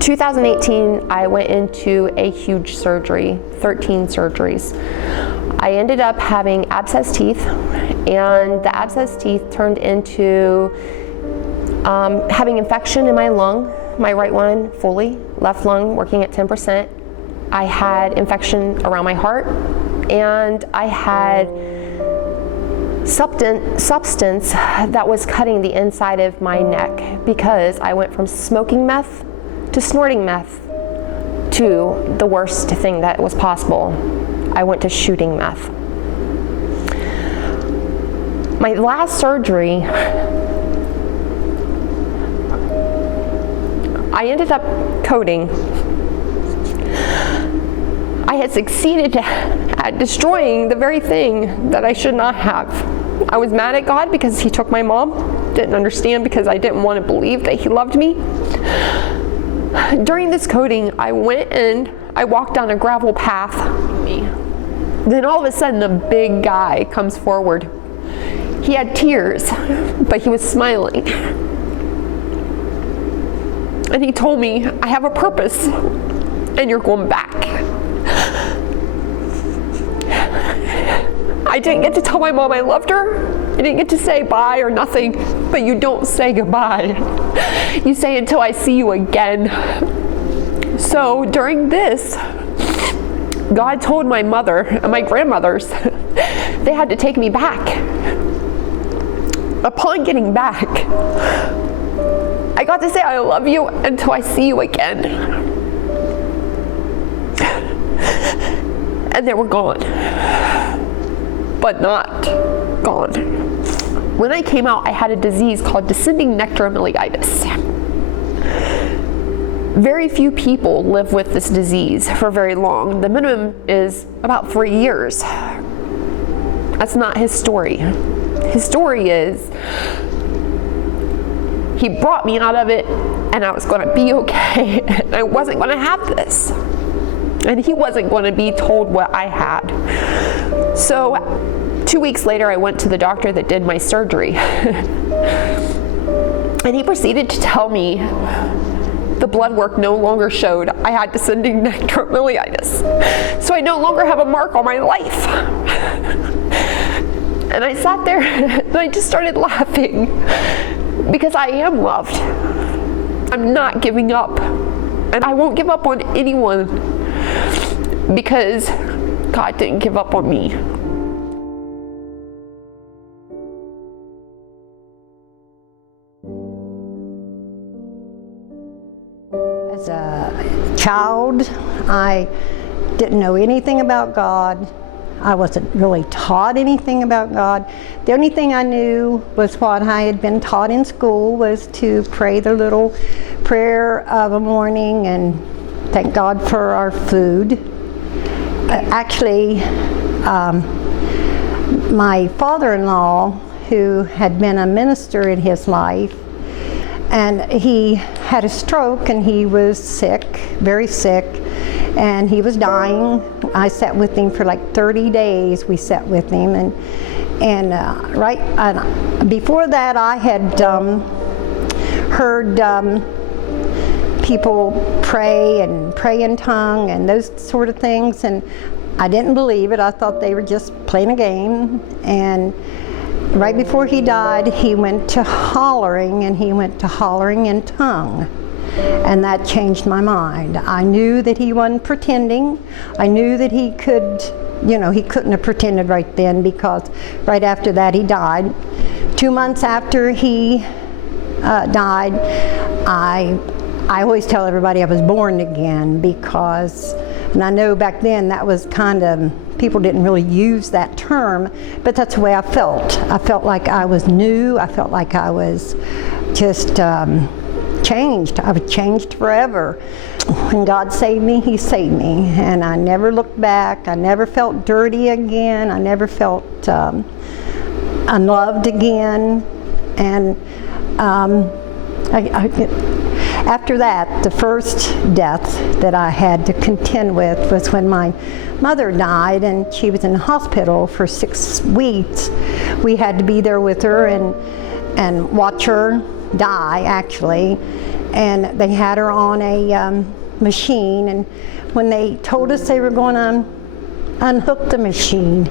2018, I went into a huge surgery, 13 surgeries. I ended up having abscessed teeth, and the abscessed teeth turned into having infection in my lung, my right one fully, left lung working at 10%. I had infection around my heart, and I had substance that was cutting the inside of my neck because I went from smoking meth to snorting meth to the worst thing that was possible. I went to shooting meth. My last surgery, I ended up coding. I had succeeded at destroying the very thing that I should not have. I was mad at God because He took my mom. Didn't understand because I didn't want to believe that He loved me. During this coding, I went and I walked down a gravel path. Then all of a sudden, a big guy comes forward. He had tears, but he was smiling. And he told me, I have a purpose, and you're going back. I didn't get to tell my mom I loved her. I didn't get to say bye or nothing, but you don't say goodbye. You say until I see you again. So during this, God told my mother and my grandmothers they had to take me back. Upon getting back, I got to say I love you until I see you again. And they were gone. But not gone. When I came out, I had a disease called descending necromyelitis. Very few people live with this disease for very long. The minimum is about 3 years. That's not his story. His story is He brought me out of it, and I was going to be okay, and I wasn't going to have this. And he wasn't going to be told what I had. So 2 weeks later, I went to the doctor that did my surgery. And he proceeded to tell me the blood work no longer showed I had descending necromyelitis. So I no longer have a mark on my life. And I sat there and I just started laughing because I am loved. I'm not giving up. And I won't give up on anyone because God didn't give up on me. As a child, I didn't know anything about God. I wasn't really taught anything about God. The only thing I knew was what I had been taught in school, was to pray the little prayer of a morning and thank God for our food. Actually, my father-in-law, who had been a minister in his life, and he had a stroke and he was sick, very sick, and he was dying. I sat with him for like 30 days. We sat with him, and before that I had heard people pray and pray in tongue and those sort of things, and I didn't believe it. I thought they were just playing a game. And right before he died, he went to hollering, and he went to hollering in tongue. And that changed my mind. I knew that he wasn't pretending. I knew that he could, he couldn't have pretended right then, because right after that he died. 2 months after he died, I always tell everybody I was born again, because, and I know back then that was kind of, people didn't really use that term, but that's the way I felt. I felt like I was new. I felt like I was just changed. I was changed forever. When God saved me, He saved me, and I never looked back. I never felt dirty again. I never felt unloved again. And after that, the first death that I had to contend with was when my mother died, and she was in the hospital for 6 weeks. We had to be there with her and watch her die, actually. and they had her on a machine, and when they told us they were going to unhook the machine,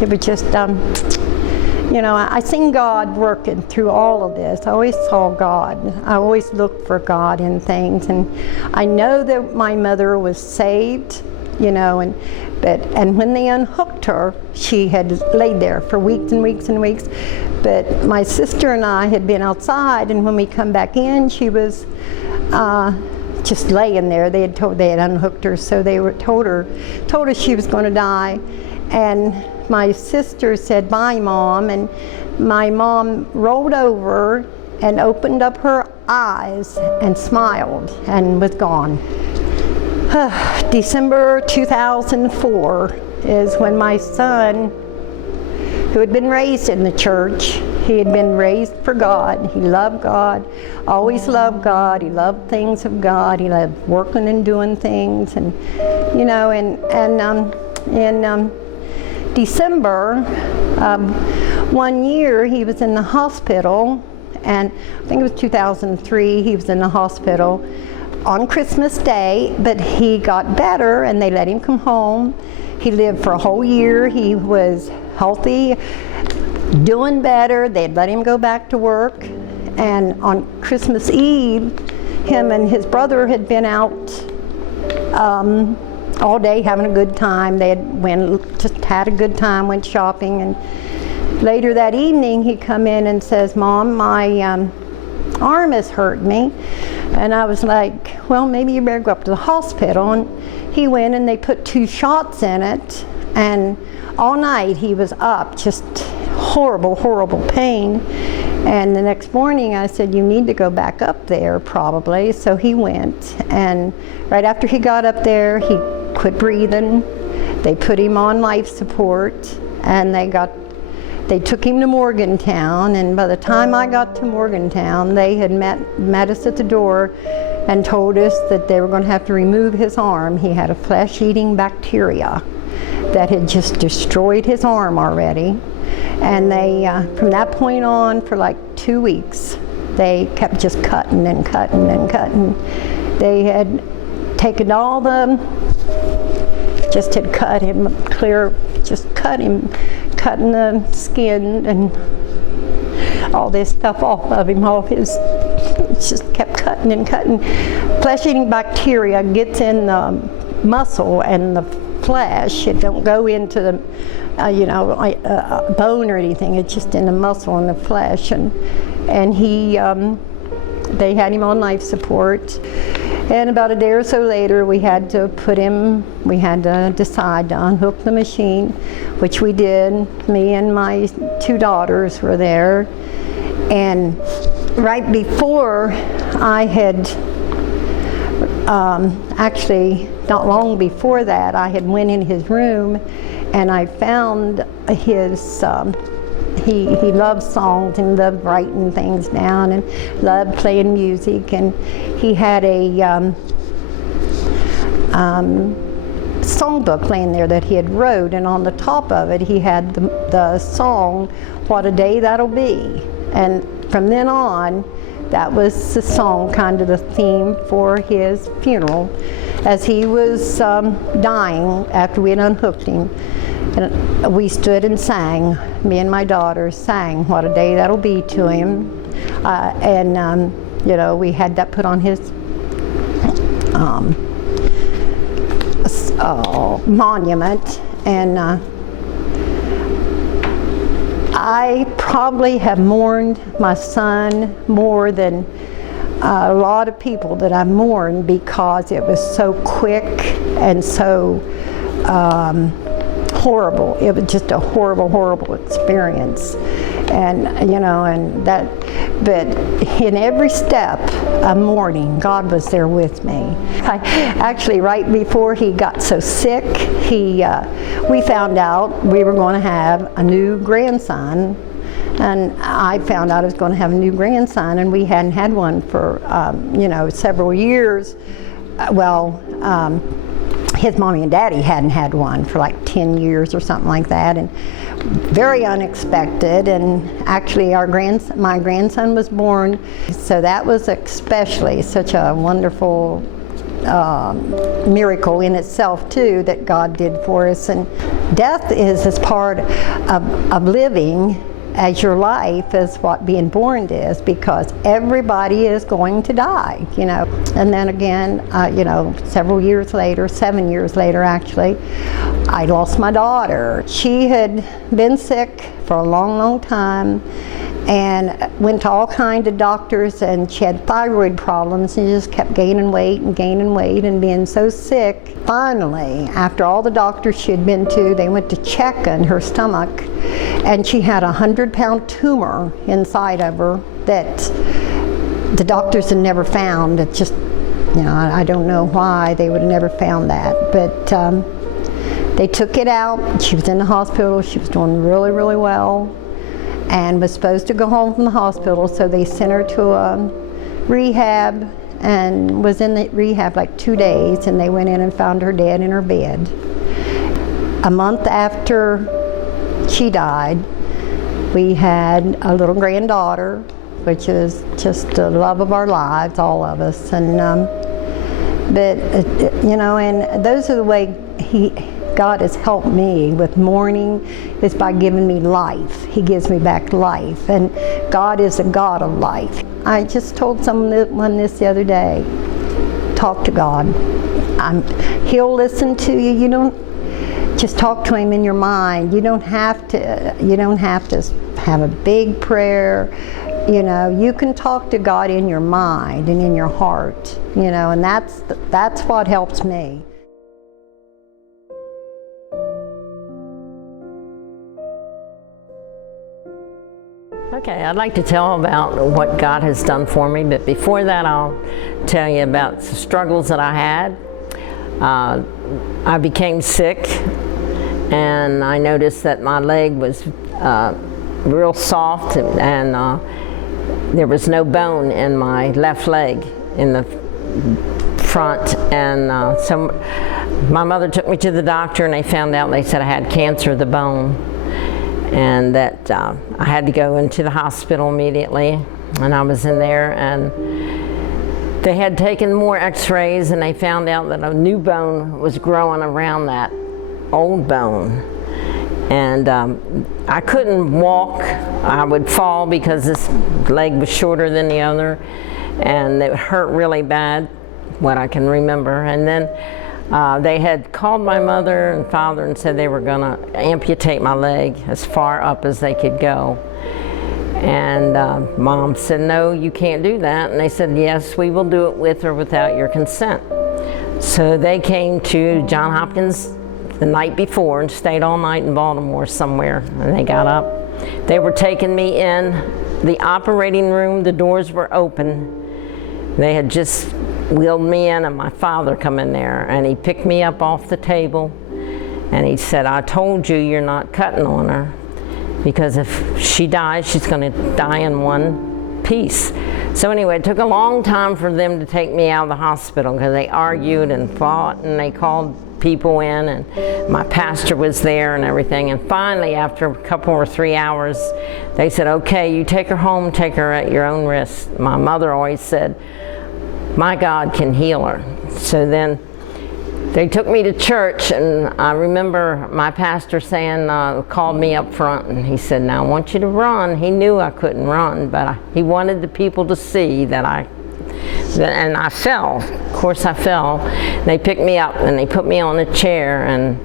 it was just, you know, I seen God working through all of this. I always saw God. I always looked for God in things, and I know that my mother was saved, you know, and when they unhooked her, she had laid there for weeks and weeks and weeks. But my sister and I had been outside, and when we come back in, she was just laying there. They had unhooked her, so they told her she was going to die. And my sister said, "Bye, Mom," and my mom rolled over and opened up her eyes and smiled and was gone. December 2004 is when my son, who had been raised in the church, he had been raised for God. He loved God, always loved God. He loved things of God. He loved working and doing things, and you know, in December, 1 year he was in the hospital, and I think it was 2003, he was in the hospital on Christmas Day, but he got better and they let him come home. He lived for a whole year. He was healthy, doing better. They'd let him go back to work, and on Christmas Eve, him and his brother had been out all day having a good time. They just had a good time, went shopping, and later that evening he come in and says, "Mom, my arm is hurting me." And I was like, "Well, maybe you better go up to the hospital." And he went, and they put 2 shots in it, and all night he was up, just horrible, horrible pain. And the next morning I said, "You need to go back up there probably." So he went, and right after he got up there, he quit breathing. They put him on life support, and they took him to Morgantown, and by the time I got to Morgantown, they had met us at the door and told us that they were going to have to remove his arm. He had a flesh-eating bacteria that had just destroyed his arm already. And they, from that point on, for like 2 weeks, they kept just cutting and cutting and cutting. They had taken all just had cut him clear, just cutting the skin and all this stuff off of him, just kept cutting and cutting. Flesh-eating bacteria gets in the muscle and the flesh. It don't go into the bone or anything. It's just in the muscle and the flesh. And he, they had him on life support. And about a day or so later, we had to decide to unhook the machine, which we did. Me and my 2 daughters were there. And right before I had, actually not long before that, I had went in his room and I found his, he loved songs and loved writing things down and loved playing music, and he had a songbook laying there that he had wrote, and on the top of it he had the song "What a Day That'll Be," and from then on that was the song, kind of the theme for his funeral, as he was dying after we had unhooked him. And we stood and sang, me and my daughter sang "What a Day That'll Be" to him. We had that put on his monument. And I probably have mourned my son more than a lot of people that I've mourned, because it was so quick and so horrible. It was just a horrible, horrible experience. And but in every step of mourning, God was there with me. Actually, right before he got so sick, we found out we were going to have a new grandson. And I found out I was going to have a new grandson, and we hadn't had one for, several years. His mommy and daddy hadn't had one for like 10 years or something like that. And very unexpected, and actually my grandson was born, so that was especially such a wonderful miracle in itself too that God did for us. And death is as part of living as your life is what being born is, because everybody is going to die, you know. And then again, you know, several years later, 7 years later actually, I lost my daughter. She had been sick for a long time and went to all kinds of doctors, and she had thyroid problems and just kept gaining weight and being so sick. Finally, after all the doctors she had been to, they went to check on her stomach, and she had a 100-pound tumor inside of her that the doctors had never found. It's just, you know, I don't know why they would have never found that, but they took it out. She was in the hospital. She was doing really well, and was supposed to go home from the hospital, so they sent her to a rehab, and was in the rehab like 2 days, and they went in and found her dead in her bed. A month after she died, we had a little granddaughter, which is just the love of our lives, all of us. And but you know, and those are the way God has helped me with mourning, is by giving me life. He gives me back life, and God is a God of life. I just told someone this the other day: talk to God. He'll listen to you. You don't just talk to Him in your mind. You don't have to. You don't have to have a big prayer. You know, you can talk to God in your mind and in your heart. You know, and that's what helps me. Okay, I'd like to tell about what God has done for me, but before that I'll tell you about the struggles that I had. I became sick, and I noticed that my leg was real soft, and there was no bone in my left leg in the front, and so my mother took me to the doctor, and they found out, they said I had cancer of the bone, and that I had to go into the hospital immediately. And I was in there, and they had taken more x-rays, and they found out that a new bone was growing around that old bone. And I couldn't walk. I would fall because this leg was shorter than the other, and it hurt really bad, what I can remember. And then they had called my mother and father and said they were going to amputate my leg as far up as they could go. And Mom said, no, you can't do that. And they said, yes, we will do it with or without your consent. So they came to Johns Hopkins the night before and stayed all night in Baltimore somewhere. And they got up. They were taking me in the operating room. The doors were open. They had just wheeled me in, and my father come in there, and he picked me up off the table, and he said, I told you you're not cutting on her, because if she dies, she's going to die in one piece. So anyway, it took a long time for them to take me out of the hospital, because they argued and fought, and they called people in, and my pastor was there and everything. And finally, after a couple or 3 hours, they said, okay, you take her home, take her at your own risk. My mother always said, my God can heal her. So then they took me to church, and I remember my pastor saying, called me up front, and he said, now I want you to run. He knew I couldn't run, but he wanted the people to see that and I fell. Of course I fell. They picked me up and they put me on a chair, and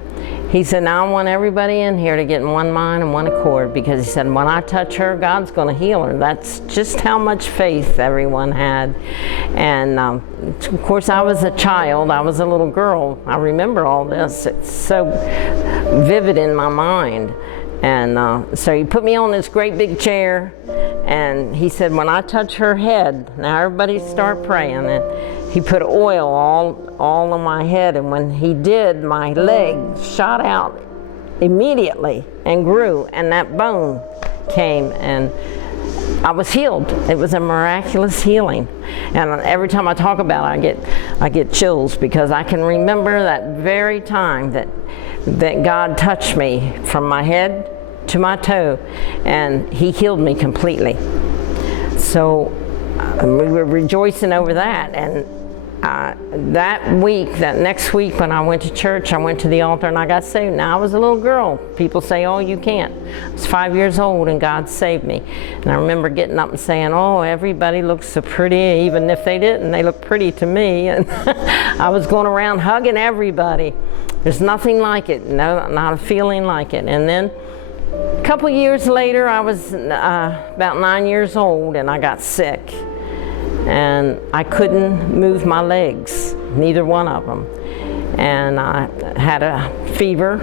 he said, now I want everybody in here to get in one mind and one accord, because he said, when I touch her, God's going to heal her. That's just how much faith everyone had. And of course, I was a child. I was a little girl. I remember all this. It's so vivid in my mind. And so he put me on this great big chair, and he said, when I touch her head, now everybody start praying. And he put oil all on my head, and when he did, my leg shot out immediately and grew, and that bone came, and I was healed. It was a miraculous healing. And every time I talk about it, I get chills, because I can remember that very time that God touched me from my head to my toe, and he healed me completely. So we were rejoicing over that. And that next week when I went to church, I went to the altar and I got saved. Now I was a little girl. People say, oh, you can't. I was 5 years old and God saved me. And I remember getting up and saying, oh, everybody looks so pretty. Even if they didn't, they look pretty to me. And I was going around hugging everybody. There's nothing like it, no, not a feeling like it. And then a couple years later, I was about 9 years old and I got sick. And I couldn't move my legs, neither one of them. And I had a fever,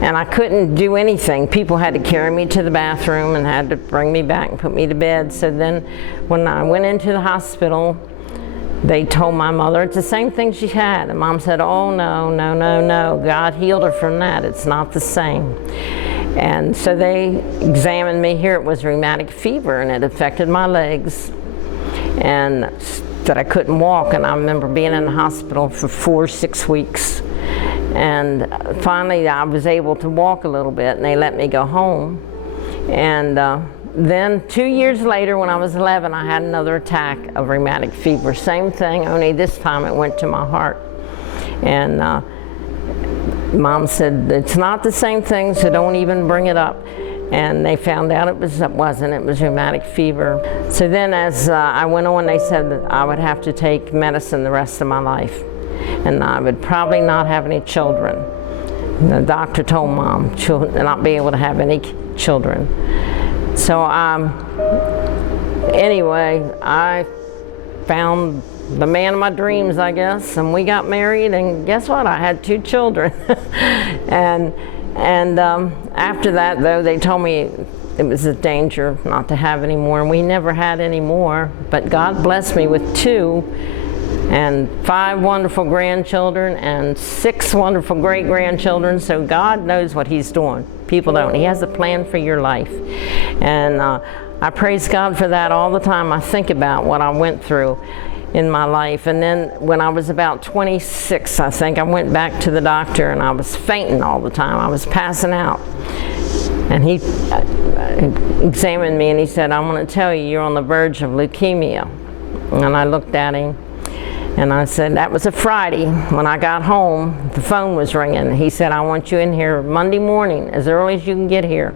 and I couldn't do anything. People had to carry me to the bathroom and had to bring me back and put me to bed. So then when I went into the hospital, they told my mother it's the same thing she had. And Mom said, oh, no, no, no, no. God healed her from that. It's not the same. And so they examined me here. It was rheumatic fever, and it affected my legs, and that I couldn't walk. And I remember being in the hospital for 4 or 6 weeks. And finally I was able to walk a little bit, and they let me go home. And then 2 years later, when I was 11, I had another attack of rheumatic fever. Same thing, only this time it went to my heart. And Mom said, it's not the same thing, so don't even bring it up. And they found out it was rheumatic fever. So then as I went on, they said that I would have to take medicine the rest of my life. And I would probably not have any children. And the doctor told Mom she'll not be able to have any children. So anyway, I found the man of my dreams, I guess, and we got married, and guess what? I had 2 children. And after that, though, they told me it was a danger not to have any more, and we never had any more. But God blessed me with 2 and 5 wonderful grandchildren and 6 wonderful great-grandchildren. So God knows what He's doing. People don't. He has a plan for your life. And I praise God for that all the time. I think about what I went through in my life. And then when I was about 26, I think, I went back to the doctor, and I was fainting all the time. I was passing out. And he examined me and he said, I'm going to tell you, you're on the verge of leukemia. And I looked at him and I said, that was a Friday. When I got home, the phone was ringing. He said, I want you in here Monday morning, as early as you can get here.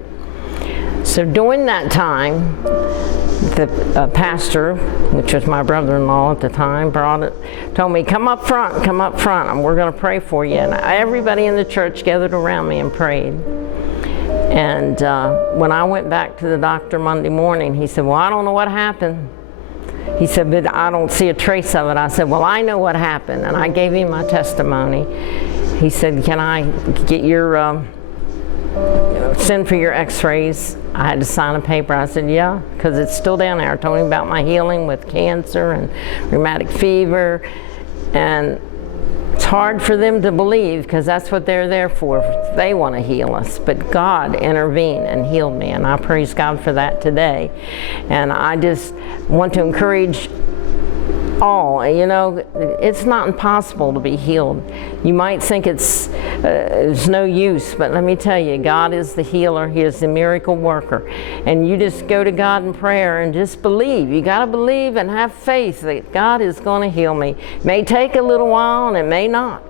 So during that time, the pastor, which was my brother-in-law at the time, told me, come up front, and we're going to pray for you. And everybody in the church gathered around me and prayed. And when I went back to the doctor Monday morning, he said, well, I don't know what happened. He said, but I don't see a trace of it. I said, well, I know what happened. And I gave him my testimony. He said, can I get your, send for your x-rays? I had to sign a paper. I said, yeah, because it's still down there. I told him about my healing with cancer and rheumatic fever. And it's hard for them to believe, because that's what they're there for. They want to heal us. But God intervened and healed me, and I praise God for that today. And I just want to encourage all, you know, it's not impossible to be healed. You might think it's no use, but let me tell you, God is the healer. He is the miracle worker. And you just go to God in prayer and just believe. You got to believe and have faith that God is going to heal me. It may take a little while and it may not.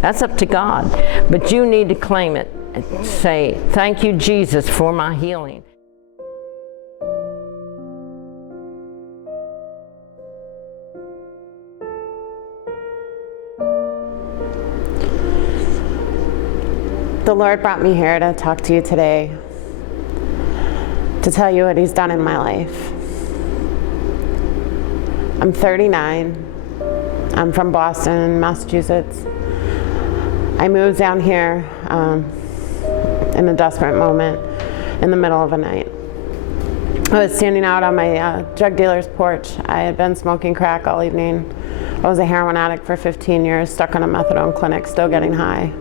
That's up to God. But you need to claim it and say, thank you, Jesus, for my healing. The Lord brought me here to talk to you today, to tell you what He's done in my life. I'm 39. I'm from Boston, Massachusetts. I moved down here in a desperate moment in the middle of a night. I was standing out on my drug dealer's porch. I had been smoking crack all evening. I was a heroin addict for 15 years, stuck in a methadone clinic, still getting high.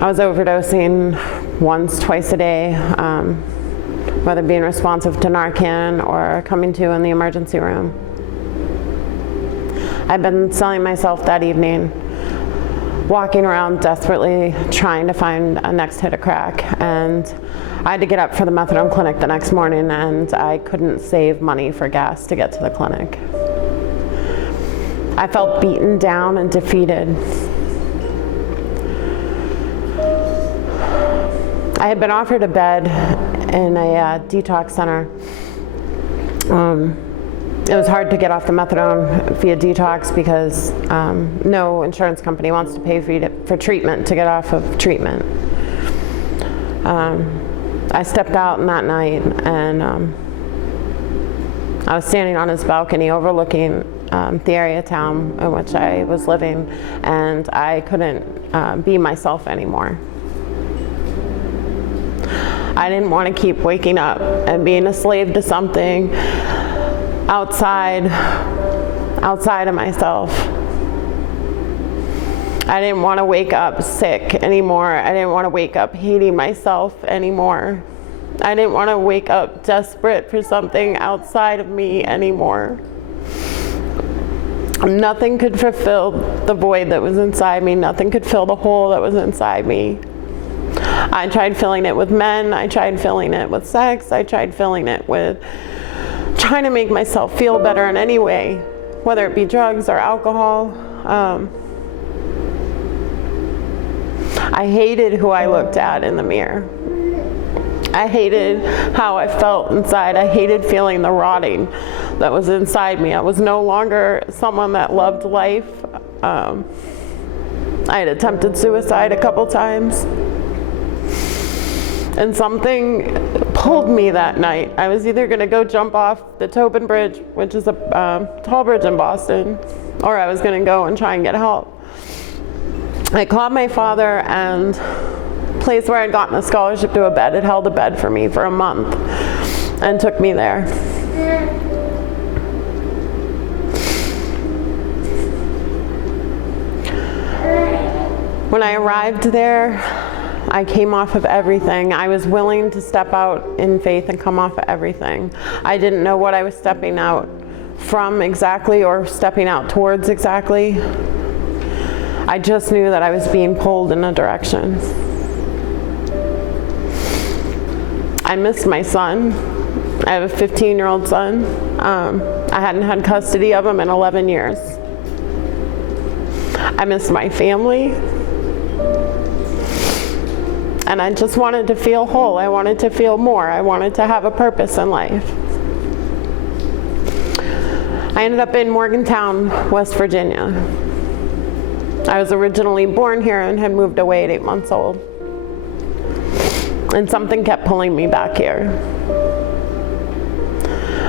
I was overdosing once, twice a day, whether being responsive to Narcan or coming to in the emergency room. I'd been selling myself that evening. walking around desperately trying to find a next hit of crack. And I had to get up for the methadone clinic the next morning, and I couldn't save money for gas to get to the clinic. I felt beaten down and defeated. I had been offered a bed in a detox center. It was hard to get off the methadone via detox because no insurance company wants to pay for treatment to get off of treatment. I stepped out that night, and I was standing on his balcony overlooking the area of town in which I was living, and I couldn't be myself anymore. I didn't want to keep waking up and being a slave to something outside of myself. I didn't want to wake up sick anymore. I didn't want to wake up hating myself anymore. I didn't want to wake up desperate for something outside of me anymore. Nothing could fulfill the void that was inside me. Nothing could fill the hole that was inside me. I tried filling it with men. I tried filling it with sex. I tried filling it with trying to make myself feel better in any way, whether it be drugs or alcohol. I hated who I looked at in the mirror. I hated how I felt inside. I hated feeling the rotting that was inside me. I was no longer someone that loved life. I had attempted suicide a couple times. And something pulled me that night. I was either going to go jump off the Tobin Bridge, which is a tall bridge in Boston, or I was going to go and try and get help. I called my father, and the place where I'd gotten a scholarship to a bed had held a bed for me for a month and took me there. When I arrived there, I came off of everything. I was willing to step out in faith and come off of everything. I didn't know what I was stepping out from exactly or stepping out towards exactly. I just knew that I was being pulled in a direction. I missed my son. I have a 15-year-old son. I hadn't had custody of him in 11 years. I missed my family. And I just wanted to feel whole. I wanted to feel more. I wanted to have a purpose in life. I ended up in Morgantown, West Virginia. I was originally born here and had moved away at 8 months old. And something kept pulling me back here.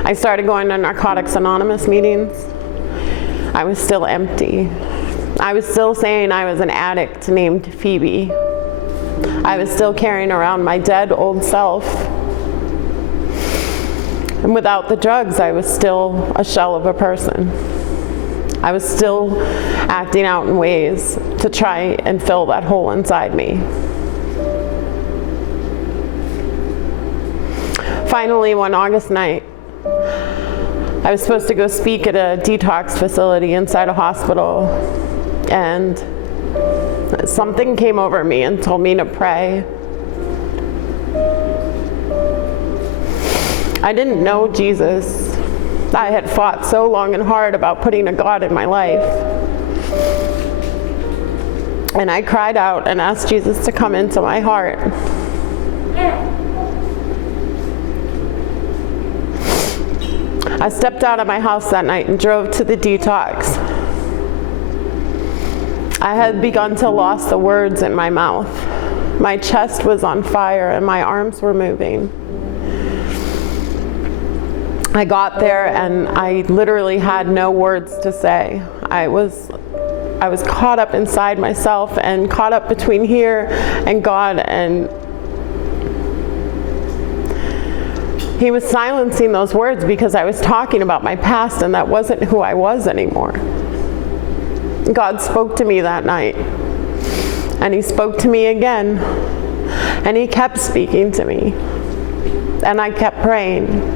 I started going to Narcotics Anonymous meetings. I was still empty. I was still saying I was an addict named Phoebe. I was still carrying around my dead old self. And without the drugs, I was still a shell of a person. I was still acting out in ways to try and fill that hole inside me. Finally, one August night, I was supposed to go speak at a detox facility inside a hospital, and something came over me and told me to pray. I didn't know Jesus. I had fought so long and hard about putting a God in my life. And I cried out and asked Jesus to come into my heart. I stepped out of my house that night and drove to the detox. I had begun to lose the words in my mouth. My chest was on fire and my arms were moving. I got there and I literally had no words to say. I was caught up inside myself and caught up between here and God, and He was silencing those words because I was talking about my past, and that wasn't who I was anymore. God spoke to me that night, and He spoke to me again, and He kept speaking to me, and I kept praying.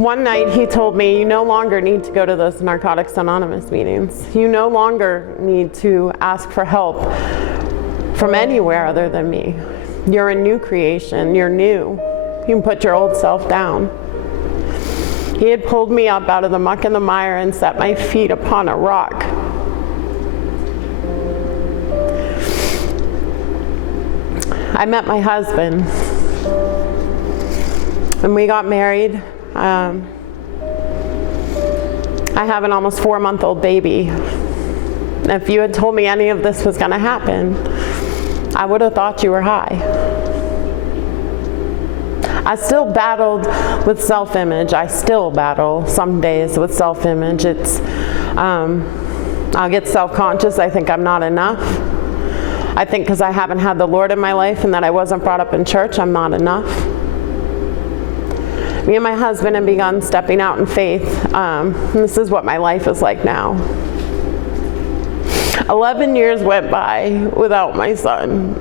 One night he told me, you no longer need to go to those Narcotics Anonymous meetings. You no longer need to ask for help from anywhere other than me. You're a new creation, you're new. You can put your old self down. He had pulled me up out of the muck and the mire and set my feet upon a rock. I met my husband, and we got married. I have an almost 4-month-old baby. And if you had told me any of this was going to happen, I would have thought you were high. I still battled with self-image. I still battle some days with self-image. I'll get self-conscious. I think I'm not enough. I think because I haven't had the Lord in my life and that I wasn't brought up in church, I'm not enough. Me and my husband have begun stepping out in faith. This is what my life is like now. 11 years went by without my son.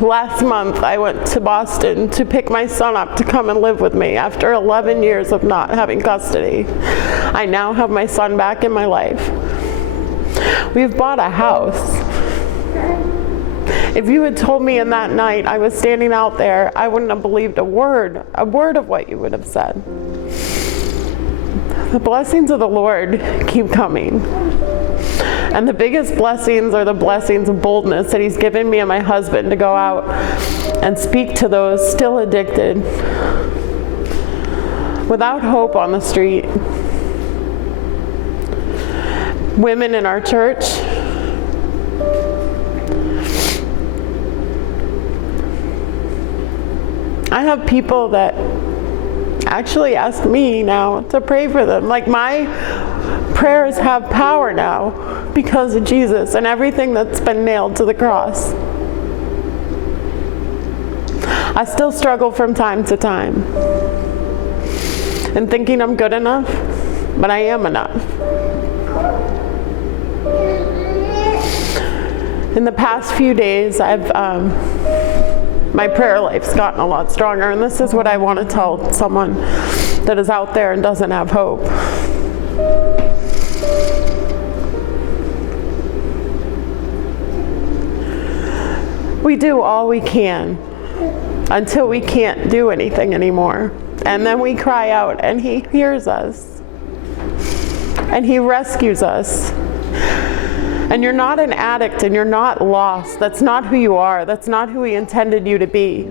Last month, I went to Boston to pick my son up to come and live with me after 11 years of not having custody. I now have my son back in my life. We've bought a house. If you had told me in that night I was standing out there, I wouldn't have believed a word of what you would have said. The blessings of the Lord keep coming. And the biggest blessings are the blessings of boldness that He's given me and my husband to go out and speak to those still addicted, without hope on the street. Women in our church, I have people that actually ask me now to pray for them. Like, my prayers have power now because of Jesus and everything that's been nailed to the cross. I still struggle from time to time and thinking I'm good enough, but I am enough. In the past few days, my prayer life's gotten a lot stronger, and this is what I want to tell someone that is out there and doesn't have hope. We do all we can until we can't do anything anymore. And then we cry out, and He hears us. And He rescues us. And you're not an addict, and you're not lost. That's not who you are. That's not who He intended you to be.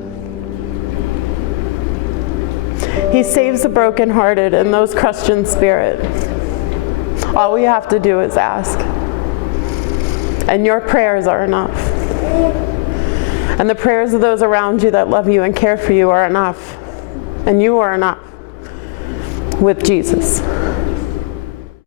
He saves the brokenhearted and those crushed in spirit. All we have to do is ask. And your prayers are enough. And the prayers of those around you that love you and care for you are enough. And you are enough with Jesus.